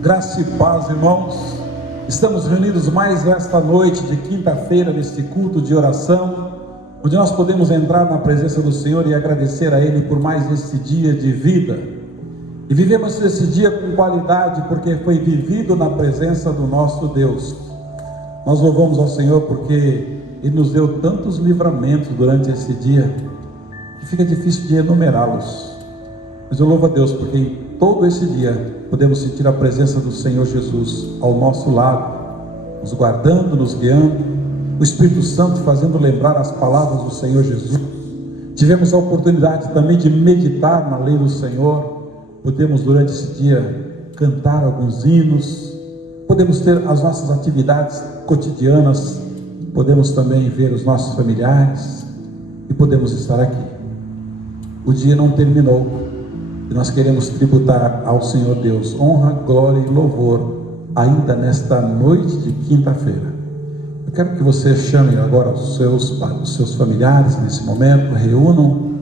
Graça e paz, irmãos. Estamos reunidos mais esta noite de quinta-feira neste culto de oração, onde nós podemos entrar na presença do Senhor e agradecer a Ele por mais este dia de vida. E vivemos esse dia com qualidade, porque foi vivido na presença do nosso Deus. Nós louvamos ao Senhor porque Ele nos deu tantos livramentos durante esse dia, que fica difícil de enumerá-los. Mas eu louvo a Deus porque em todo esse dia podemos sentir a presença do Senhor Jesus ao nosso lado, nos guardando, nos guiando, o Espírito Santo fazendo lembrar as palavras do Senhor Jesus. Tivemos a oportunidade também de meditar na lei do Senhor. Podemos durante esse dia cantar alguns hinos, podemos ter as nossas atividades cotidianas, podemos também ver os nossos familiares e podemos estar aqui. O dia não terminou. E nós queremos tributar ao Senhor Deus honra, glória e louvor ainda nesta noite de quinta-feira. Eu quero que você chame agora os seus familiares nesse momento, reúnam,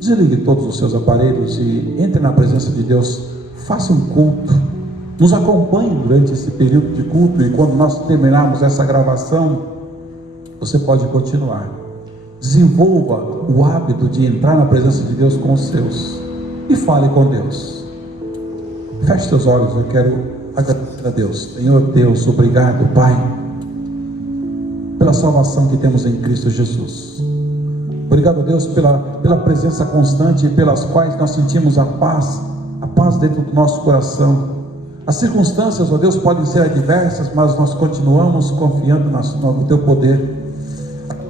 desligue todos os seus aparelhos e entre na presença de Deus, faça um culto, nos acompanhe durante esse período de culto e quando nós terminarmos essa gravação, você pode continuar. Desenvolva o hábito de entrar na presença de Deus com os seus e fale com Deus. Feche seus olhos, eu quero agradecer a Deus. Senhor Deus, obrigado, Pai, pela salvação que temos em Cristo Jesus. Obrigado, Deus, pela presença constante pelas quais nós sentimos a paz dentro do nosso coração. As circunstâncias, ó Deus, podem ser adversas, mas nós continuamos confiando no Teu poder.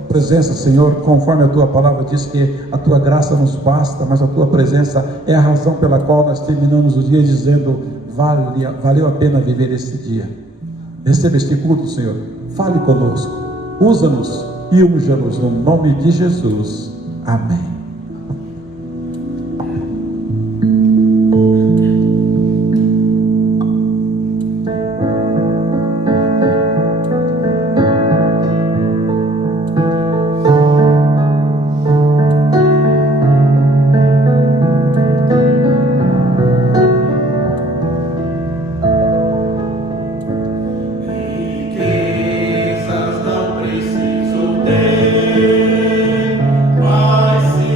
Presença, Senhor, conforme a Tua palavra diz que a Tua graça nos basta, mas a Tua presença é a razão pela qual nós terminamos o dia dizendo, valeu a pena viver este dia. Receba este culto, Senhor, fale conosco, usa-nos e unja-nos no nome de Jesus, amém. Vai se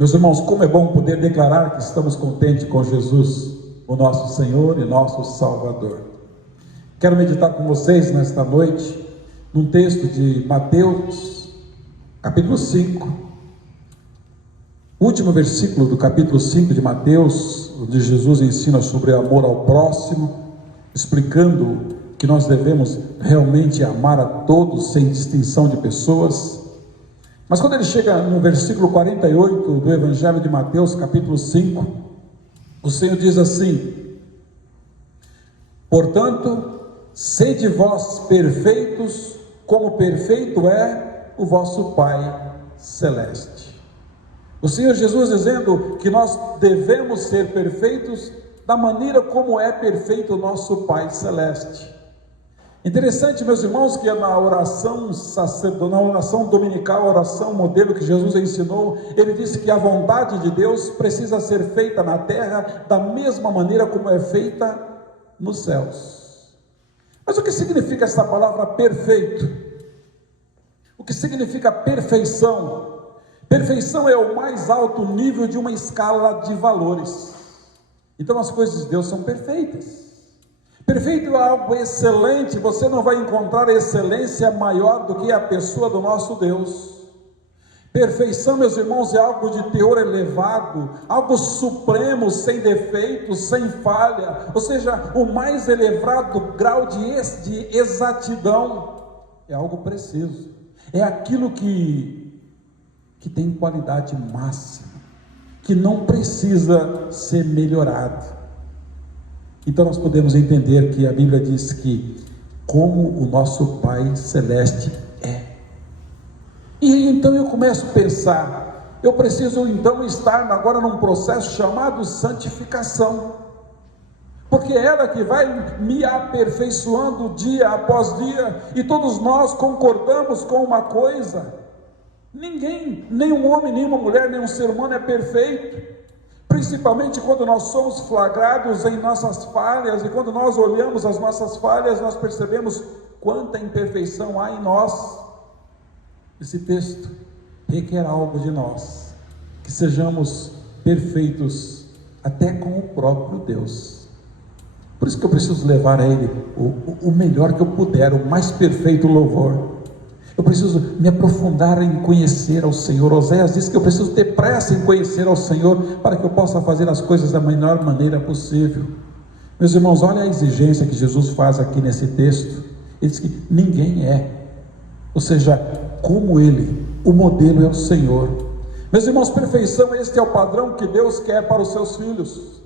Meus irmãos, como é bom poder declarar que estamos contentes com Jesus, o nosso Senhor e nosso Salvador. Quero meditar com vocês nesta noite num texto de Mateus, capítulo 5, último versículo do capítulo 5 de Mateus, onde Jesus ensina sobre amor ao próximo, explicando que nós devemos realmente amar a todos sem distinção de pessoas. Mas quando ele chega no versículo 48 do Evangelho de Mateus, capítulo 5, o Senhor diz assim: portanto, sede vós perfeitos, como perfeito é o vosso Pai Celeste. O Senhor Jesus dizendo que nós devemos ser perfeitos da maneira como é perfeito o nosso Pai Celeste. Interessante, meus irmãos, que na oração sacerdotal, na oração dominical, a oração modelo que Jesus ensinou, ele disse que a vontade de Deus precisa ser feita na terra da mesma maneira como é feita nos céus. Mas o que significa essa palavra perfeito? O que significa perfeição? Perfeição é o mais alto nível de uma escala de valores. Então as coisas de Deus são perfeitas. Perfeito é algo excelente, você não vai encontrar excelência maior do que a pessoa do nosso Deus. Perfeição, meus irmãos, é algo de teor elevado, algo supremo, sem defeitos, sem falha, ou seja, o mais elevado grau de exatidão, é algo preciso, é aquilo que tem qualidade máxima, que não precisa ser melhorado. Então nós podemos entender que a Bíblia diz que como o nosso Pai Celeste é. E então eu começo a pensar, eu preciso então estar agora num processo chamado santificação, porque é ela que vai me aperfeiçoando dia após dia, e todos nós concordamos com uma coisa: ninguém, nenhum homem, nenhuma mulher, nenhum ser humano é perfeito. Principalmente quando nós somos flagrados em nossas falhas, e quando nós olhamos as nossas falhas, nós percebemos quanta imperfeição há em nós. Esse texto requer algo de nós, que sejamos perfeitos até com o próprio Deus. Por isso que eu preciso levar a Ele o melhor que eu puder, o mais perfeito louvor. Eu preciso me aprofundar em conhecer ao Senhor. Oséias diz que eu preciso ter pressa em conhecer ao Senhor, para que eu possa fazer as coisas da melhor maneira possível. Meus irmãos, olha a exigência que Jesus faz aqui nesse texto. Ele diz que ninguém é, ou seja, como Ele, o modelo é o Senhor. Meus irmãos, perfeição, este é o padrão que Deus quer para os seus filhos.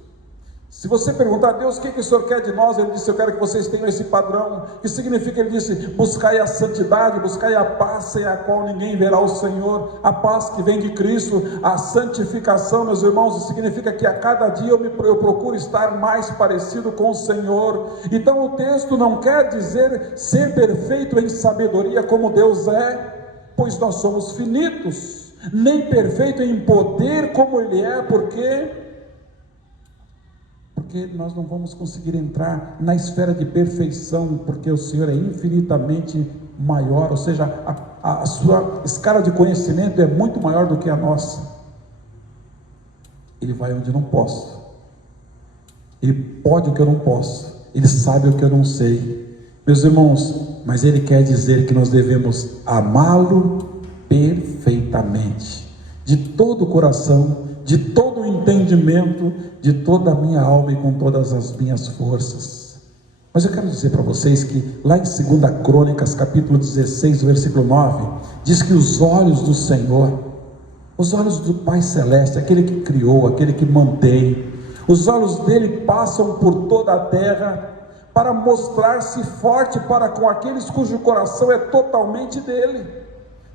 Se você perguntar a Deus, o que o Senhor quer de nós? Ele disse: eu quero que vocês tenham esse padrão. Que significa? Ele disse: buscai a santidade, buscai a paz sem a qual ninguém verá o Senhor. A paz que vem de Cristo, a santificação, meus irmãos, significa que a cada dia eu procuro estar mais parecido com o Senhor. Então o texto não quer dizer ser perfeito em sabedoria como Deus é, pois nós somos finitos, nem perfeito em poder como Ele é, porque nós não vamos conseguir entrar na esfera de perfeição, porque o Senhor é infinitamente maior, ou seja, a sua escala de conhecimento é muito maior do que a nossa. Ele vai onde eu não posso, Ele pode o que eu não posso, Ele sabe o que eu não sei. Meus irmãos, mas Ele quer dizer que nós devemos amá-lo perfeitamente, de todo o coração, de todo o entendimento, de toda a minha alma e com todas as minhas forças. Mas eu quero dizer para vocês que lá em 2 Crônicas, capítulo 16, versículo 9, diz que os olhos do Senhor, os olhos do Pai Celeste, aquele que criou, aquele que mantém, os olhos dele passam por toda a terra para mostrar-se forte para com aqueles cujo coração é totalmente dele.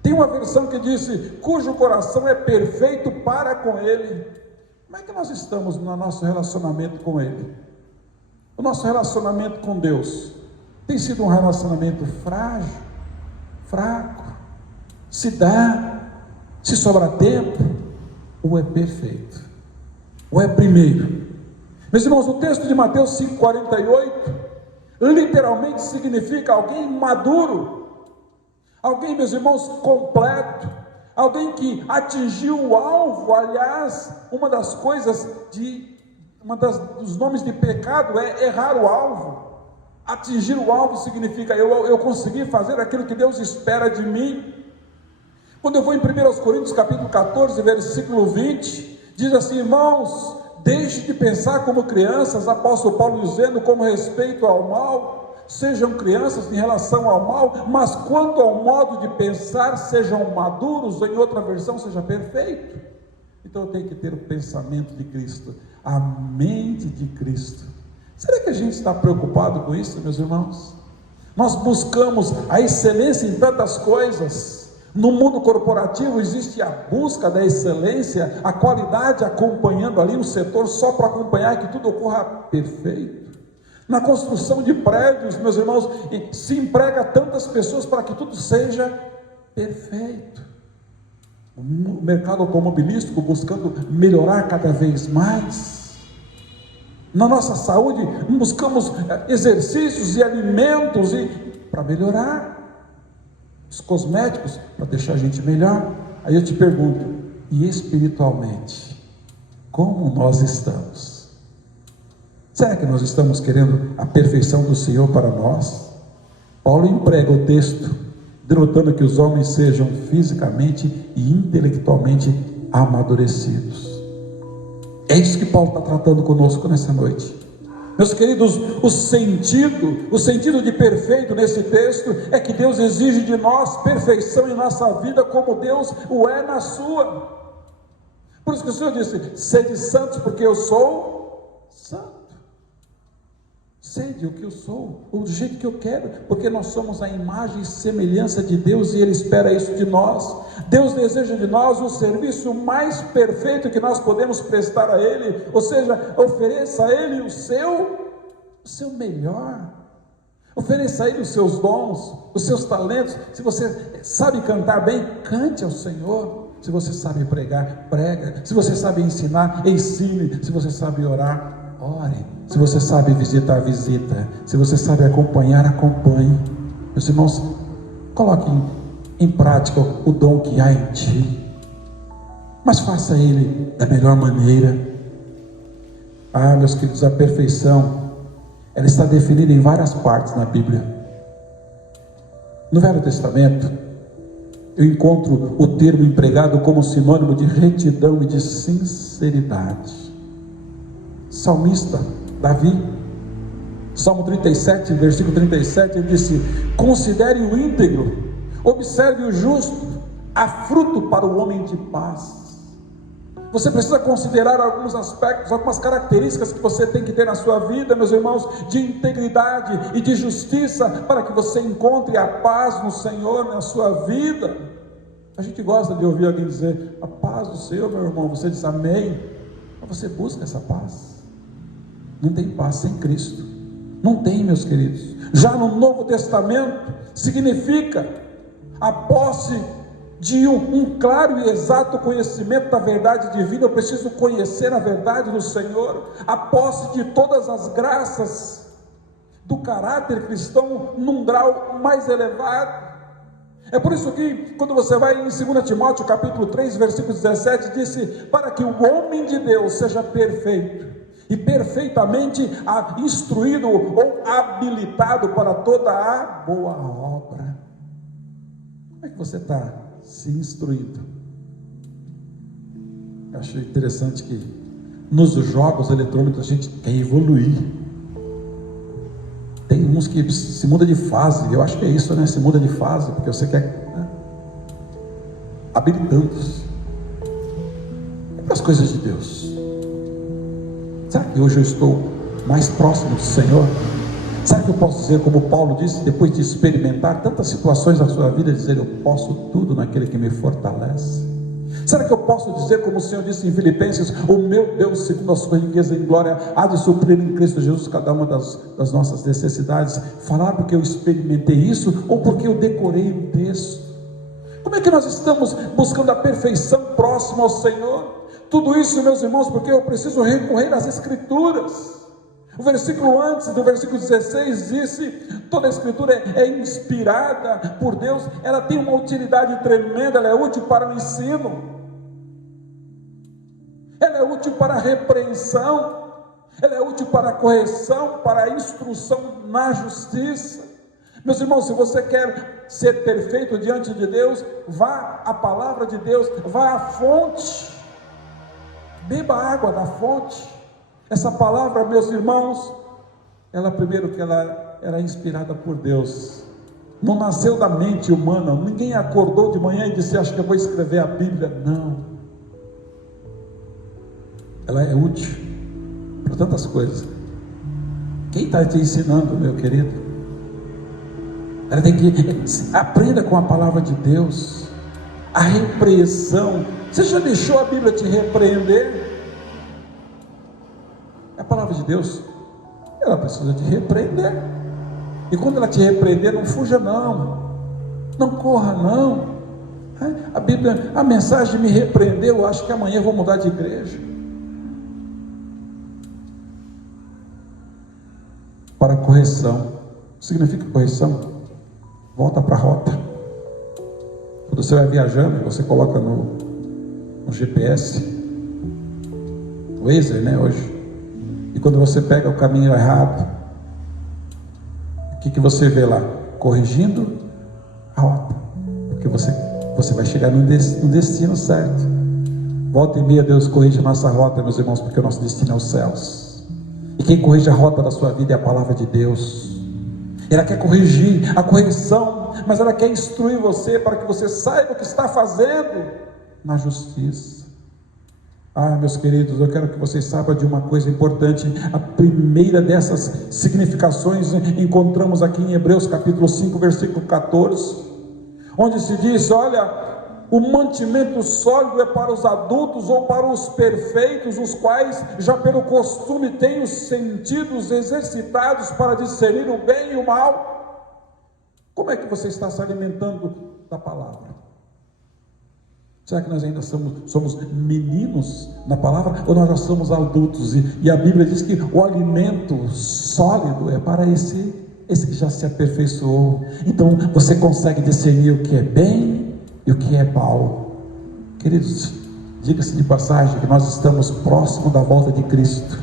Tem uma versão que diz: cujo coração é perfeito para com Ele. Como é que nós estamos no nosso relacionamento com Ele? O nosso relacionamento com Deus tem sido um relacionamento frágil, fraco, se dá, se sobra tempo, ou é perfeito, ou é primeiro? Meus irmãos, o texto de Mateus 5,48 literalmente significa alguém maduro, alguém, meus irmãos, completo, alguém que atingiu o alvo. Aliás, dos nomes de pecado é errar o alvo. Atingir o alvo significa eu consegui fazer aquilo que Deus espera de mim. Quando eu vou em 1 Coríntios capítulo 14, versículo 20, diz assim: irmãos, deixe de pensar como crianças, apóstolo Paulo dizendo, como respeito ao mal, sejam crianças em relação ao mal, mas quanto ao modo de pensar, sejam maduros, ou em outra versão, seja perfeito. Então eu tenho que ter o pensamento de Cristo, a mente de Cristo. Será que a gente está preocupado com isso, meus irmãos? Nós buscamos a excelência em tantas coisas. No mundo corporativo existe a busca da excelência, a qualidade acompanhando ali o setor, só para acompanhar que tudo ocorra perfeito. Na construção de prédios, meus irmãos, se emprega tantas pessoas para que tudo seja perfeito. O mercado automobilístico buscando melhorar cada vez mais. Na nossa saúde, buscamos exercícios e alimentos para melhorar. Os cosméticos, para deixar a gente melhor. Aí eu te pergunto, e espiritualmente, como nós estamos? Será que nós estamos querendo a perfeição do Senhor para nós? Paulo emprega o texto, denotando que os homens sejam fisicamente e intelectualmente amadurecidos. É isso que Paulo está tratando conosco nessa noite. Meus queridos, o sentido de perfeito nesse texto é que Deus exige de nós perfeição em nossa vida, como Deus o é na sua. Por isso que o Senhor disse: sede santos, porque eu sou santo. Sede o que eu sou, ou do jeito que eu quero, porque nós somos a imagem e semelhança de Deus, e Ele espera isso de nós. Deus deseja de nós o serviço mais perfeito que nós podemos prestar a Ele, ou seja, ofereça a Ele o seu melhor, ofereça a Ele os seus dons, os seus talentos. Se você sabe cantar bem, cante ao Senhor. Se você sabe pregar, prega. Se você sabe ensinar, ensine. Se você sabe orar, ore. Se você sabe visitar, visita. Se você sabe acompanhar, acompanhe. Meus irmãos, coloque em prática o dom que há em ti, mas faça ele da melhor maneira. Meus queridos, a perfeição, ela está definida em várias partes na Bíblia. No Velho Testamento, eu encontro o termo empregado como sinônimo de retidão e de sinceridade. Salmista Davi, Salmo 37, versículo 37, ele disse: considere o íntegro, observe o justo, há fruto para o homem de paz. Você precisa considerar alguns aspectos, algumas características que você tem que ter na sua vida, meus irmãos, de integridade e de justiça, para que você encontre a paz no Senhor na sua vida. A gente gosta de ouvir alguém dizer: a paz do Senhor, meu irmão. Você diz amém, mas você busca essa paz? Não tem paz sem Cristo. Não tem, meus queridos. Já no Novo Testamento significa a posse de um claro e exato conhecimento da verdade divina. Eu preciso conhecer a verdade do Senhor, a posse de todas as graças do caráter cristão num grau mais elevado. É por isso que quando você vai em 2 Timóteo capítulo 3, versículo 17, disse: para que o homem de Deus seja perfeito e perfeitamente instruído ou habilitado para toda a boa obra. Como é que você está se instruindo? Eu acho interessante que nos jogos eletrônicos a gente quer evoluir. Tem uns que se muda de fase. Eu acho que é isso, né? Se muda de fase porque você quer, né? Habilitando-se. É para as coisas de Deus. Será que hoje eu estou mais próximo do Senhor? Será que eu posso dizer, como Paulo disse, depois de experimentar tantas situações na sua vida, dizer: eu posso tudo naquele que me fortalece? Será que eu posso dizer, como o Senhor disse em Filipenses: o meu Deus, segundo a sua riqueza em glória, há de suprir em Cristo Jesus cada uma das nossas necessidades? Falar porque eu experimentei isso ou porque eu decorei o texto? Como é que nós estamos buscando a perfeição próxima ao Senhor? Tudo isso, meus irmãos, porque eu preciso recorrer às Escrituras. O versículo antes do versículo 16 disse: toda a escritura é inspirada por Deus, ela tem uma utilidade tremenda, ela é útil para o ensino, ela é útil para a repreensão, ela é útil para a correção, para a instrução na justiça. Meus irmãos, se você quer ser perfeito diante de Deus, vá à palavra de Deus, vá à fonte, beba água da fonte. Essa palavra, meus irmãos, ela primeiro que ela é inspirada por Deus, não nasceu da mente humana, ninguém acordou de manhã e disse: acho que eu vou escrever a Bíblia. Não, ela é útil para tantas coisas. Quem está te ensinando, meu querido? Ela tem que aprenda com a palavra de Deus. A repreensão, você já deixou a Bíblia te repreender? A palavra de Deus, ela precisa te repreender, e quando ela te repreender, não fuja não, não corra não. A Bíblia, a mensagem me repreendeu, eu acho que amanhã eu vou mudar de igreja. Para correção, significa correção, volta para a rota. Quando você vai viajando, você coloca no GPS, o Waze, né, hoje. E quando você pega o caminho errado, o que você vê lá? Corrigindo a rota, porque você vai chegar no destino certo. Volta e meia Deus corrige a nossa rota, meus irmãos, porque o nosso destino é os céus. E quem corrige a rota da sua vida é a palavra de Deus. Ela quer corrigir a correção, mas ela quer instruir você para que você saiba o que está fazendo na justiça. Meus queridos, eu quero que vocês saibam de uma coisa importante. A primeira dessas significações encontramos aqui em Hebreus capítulo 5, versículo 14, onde se diz: olha, o mantimento sólido é para os adultos ou para os perfeitos, os quais já pelo costume têm os sentidos exercitados para discernir o bem e o mal. Como é que você está se alimentando da palavra? Será que nós ainda somos meninos na palavra, ou nós já somos adultos? E a Bíblia diz que o alimento sólido é para esse que já se aperfeiçoou. Então você consegue discernir o que é bem e o que é mal. Queridos, diga-se de passagem que nós estamos próximo da volta de Cristo.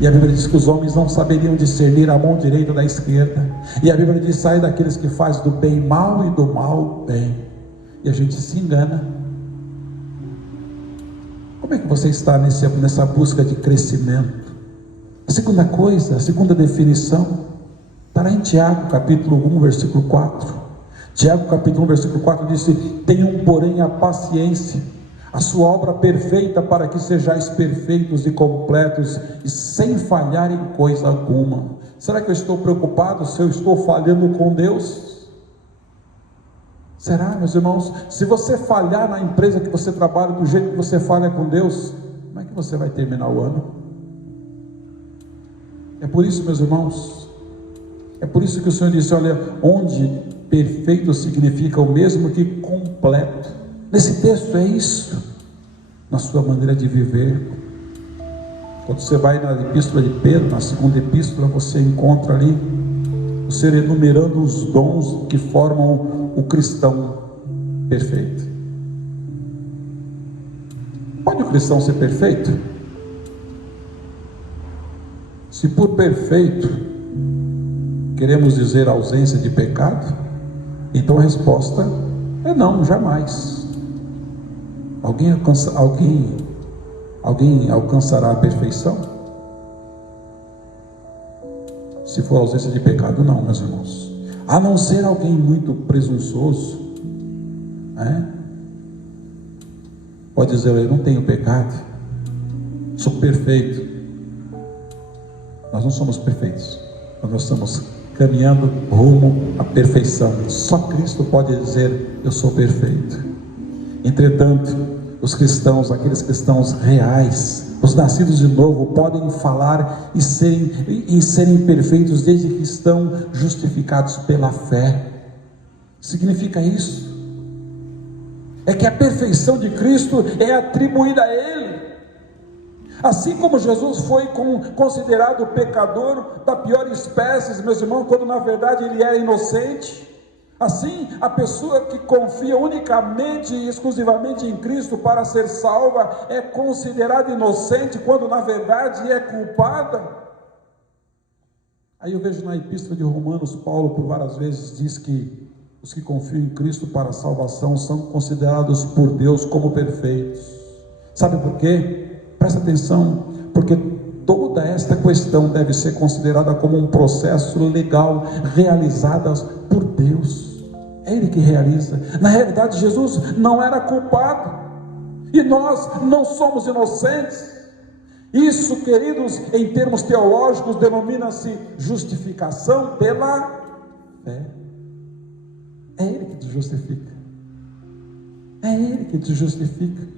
E a Bíblia diz que os homens não saberiam discernir a mão direita da esquerda. E a Bíblia diz: sai daqueles que fazem do bem mal e do mal bem. E a gente se engana. Como é que você está nessa busca de crescimento? A segunda coisa, a segunda definição, está lá em Tiago capítulo 1, versículo 4. Tiago capítulo 1, versículo 4 diz: tenham porém a paciência, a sua obra perfeita, para que sejais perfeitos e completos e sem falhar em coisa alguma. Será que eu estou preocupado se eu estou falhando com Deus? Será, meus irmãos? Se você falhar na empresa que você trabalha do jeito que você falha com Deus, como é que você vai terminar o ano? É por isso, meus irmãos, é por isso que o Senhor disse: olha, onde perfeito significa o mesmo que completo. Nesse texto é isso, na sua maneira de viver. Quando você vai na epístola de Pedro, na segunda epístola, você encontra ali o Senhor enumerando os dons que formam o cristão perfeito. Pode o cristão ser perfeito? Se por perfeito queremos dizer ausência de pecado, então a resposta é não, jamais. Alguém alcançará a perfeição? Se for ausência de pecado, não, meus irmãos. A não ser alguém muito presunçoso, pode dizer: eu não tenho pecado, sou perfeito. Nós não somos perfeitos, nós estamos caminhando rumo à perfeição. Só Cristo pode dizer: eu sou perfeito. Entretanto, os cristãos, aqueles cristãos reais, os nascidos de novo, podem falar e serem perfeitos desde que estão justificados pela fé. Significa isso? É que a perfeição de Cristo é atribuída a Ele. Assim como Jesus foi considerado pecador da pior espécie, meus irmãos, quando na verdade ele era inocente, assim a pessoa que confia unicamente e exclusivamente em Cristo para ser salva é considerada inocente, quando na verdade é culpada. Aí eu vejo na Epístola de Romanos, Paulo por várias vezes diz que os que confiam em Cristo para a salvação são considerados por Deus como perfeitos. Sabe por quê? Presta atenção, porque toda esta questão deve ser considerada como um processo legal realizado por Deus. É Ele que realiza. Na realidade, Jesus não era culpado, e nós não somos inocentes. Isso, queridos, em termos teológicos, denomina-se justificação pela fé. É Ele que te justifica. É Ele que te justifica.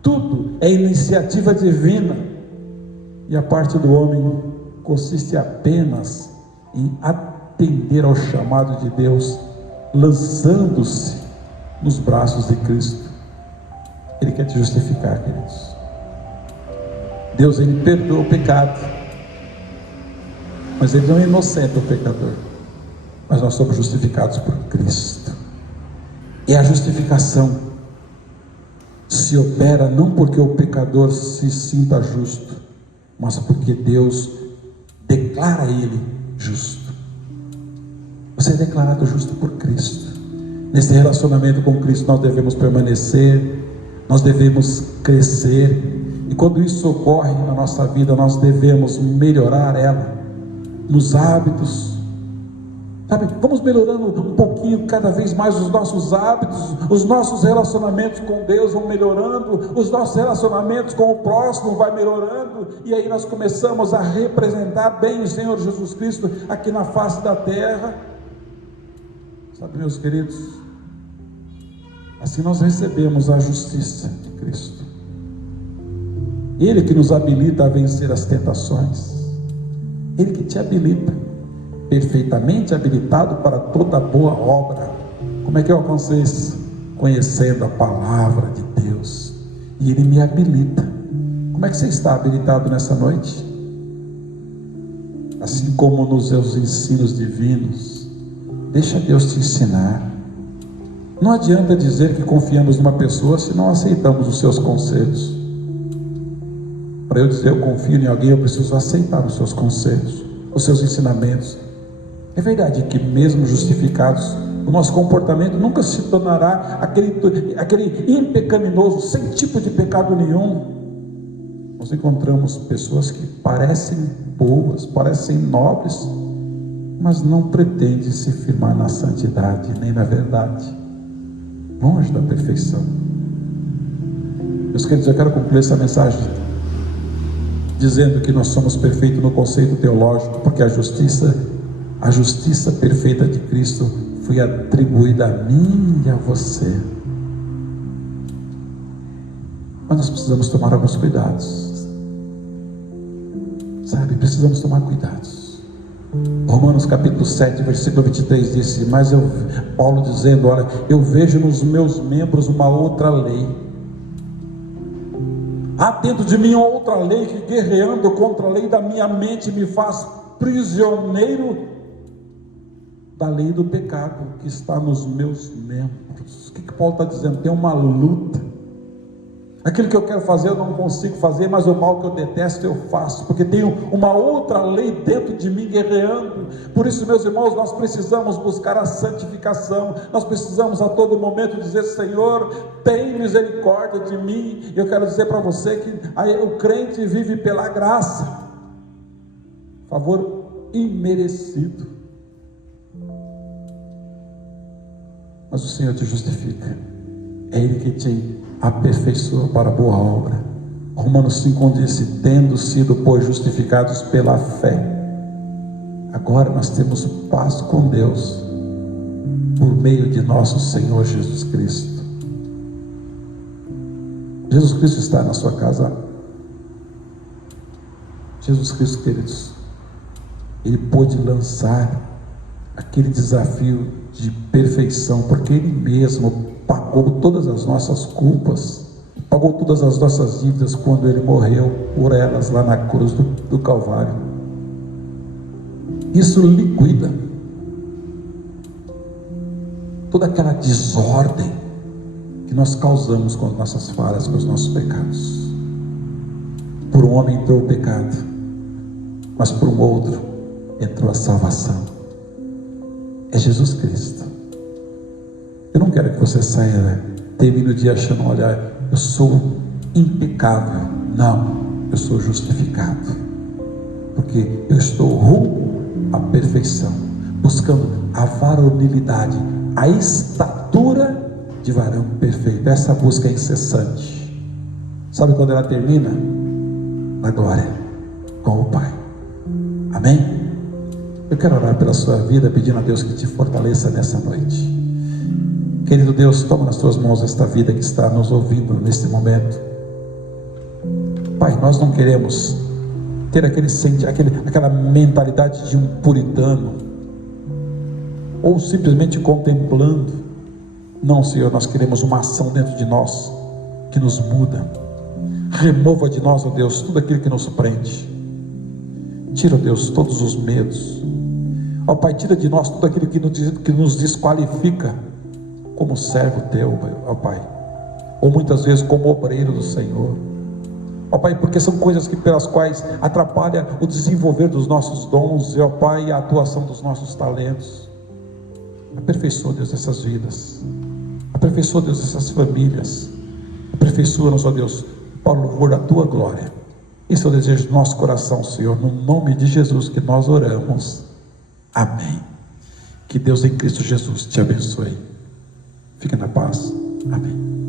Tudo é iniciativa divina, e a parte do homem consiste apenas em atender ao chamado de Deus, lançando-se nos braços de Cristo. Ele quer te justificar, queridos. Deus, Ele perdoa o pecado, mas Ele não é inocente o pecador. Mas nós somos justificados por Cristo. E a justificação se opera não porque o pecador se sinta justo, mas porque Deus declara ele justo. Você é declarado justo por Cristo. Nesse relacionamento com Cristo nós devemos permanecer, nós devemos crescer, e quando isso ocorre na nossa vida, nós devemos melhorar ela nos hábitos. Sabe, vamos melhorando um pouquinho, cada vez mais os nossos hábitos, os nossos relacionamentos com Deus vão melhorando, os nossos relacionamentos com o próximo vai melhorando, e aí nós começamos a representar bem o Senhor Jesus Cristo aqui na face da terra. Sabe, meus queridos, assim nós recebemos a justiça de Cristo. Ele que nos habilita a vencer as tentações, Ele que te habilita, perfeitamente habilitado para toda boa obra. Como é que eu alcanço isso? Conhecendo a palavra de Deus, e Ele me habilita. Como é que você está habilitado nessa noite? Assim como nos seus ensinos divinos, deixa Deus te ensinar. Não adianta dizer que confiamos numa pessoa se não aceitamos os seus conselhos. Para eu dizer eu confio em alguém, eu preciso aceitar os seus conselhos, os seus ensinamentos. É verdade que mesmo justificados, o nosso comportamento nunca se tornará aquele impecaminoso, sem tipo de pecado nenhum. Nós encontramos pessoas que parecem boas, parecem nobres, mas não pretendem se firmar na santidade, nem na verdade, longe da perfeição. Meus queridos, eu quero concluir essa mensagem dizendo que nós somos perfeitos no conceito teológico, porque a justiça perfeita de Cristo foi atribuída a mim e a você. Mas nós precisamos tomar alguns cuidados, sabe, precisamos tomar cuidados. Romanos capítulo 7, versículo 23 disse, Paulo dizendo, olha, eu vejo nos meus membros uma outra lei. Há dentro de mim uma outra lei que, guerreando contra a lei da minha mente, me faz prisioneiro da lei do pecado que está nos meus membros. O que Paulo está dizendo? Tem uma luta. Aquilo que eu quero fazer eu não consigo fazer, mas o mal que eu detesto eu faço, porque tenho uma outra lei dentro de mim guerreando. Por isso, meus irmãos, nós precisamos buscar a santificação. Nós precisamos a todo momento dizer, Senhor, tem misericórdia de mim. Eu quero dizer para você que o crente vive pela graça, favor imerecido, mas o Senhor te justifica. É Ele que te aperfeiçoa para a boa obra. Romanos 5,1 disse, tendo sido, pois, justificados pela fé, agora nós temos paz com Deus, por meio de nosso Senhor Jesus Cristo. Jesus Cristo está na sua casa. Jesus Cristo, queridos, Ele pôde lançar aquele desafio de perfeição, porque Ele mesmo pagou todas as nossas culpas, pagou todas as nossas dívidas quando Ele morreu por elas lá na cruz do Calvário. Isso liquida toda aquela desordem que nós causamos com as nossas falhas, com os nossos pecados. Por um homem entrou o pecado, mas por um outro entrou a salvação. É Jesus Cristo. Eu não quero que você saia, termine o dia achando, olha, eu sou impecável. Não, eu sou justificado, porque eu estou rumo à perfeição, buscando a varonilidade, a estatura de varão perfeito. Essa busca é incessante. Sabe quando ela termina? Na glória com o Pai. Amém? Eu quero orar pela sua vida, pedindo a Deus que te fortaleça nessa noite. Querido Deus, toma nas tuas mãos esta vida que está nos ouvindo neste momento. Pai, nós não queremos ter aquela mentalidade de um puritano, ou simplesmente contemplando. Não, Senhor, nós queremos uma ação dentro de nós que nos muda. Remova de nós, ó Deus, tudo aquilo que nos prende. Tira, ó Deus, todos os medos. Ó Pai, tira de nós tudo aquilo que nos desqualifica como servo teu, ó Pai, ou muitas vezes como obreiro do Senhor, ó Pai, porque são coisas pelas quais atrapalha o desenvolver dos nossos dons, ó Pai, e a atuação dos nossos talentos. Aperfeiçoa, Deus, essas vidas, aperfeiçoa, Deus, essas famílias, aperfeiçoa-nos, ó Deus, para o louvor da tua glória. Esse é o desejo do nosso coração, Senhor, no nome de Jesus que nós oramos. Amém. Que Deus em Cristo Jesus te abençoe. Fique na paz. Amém.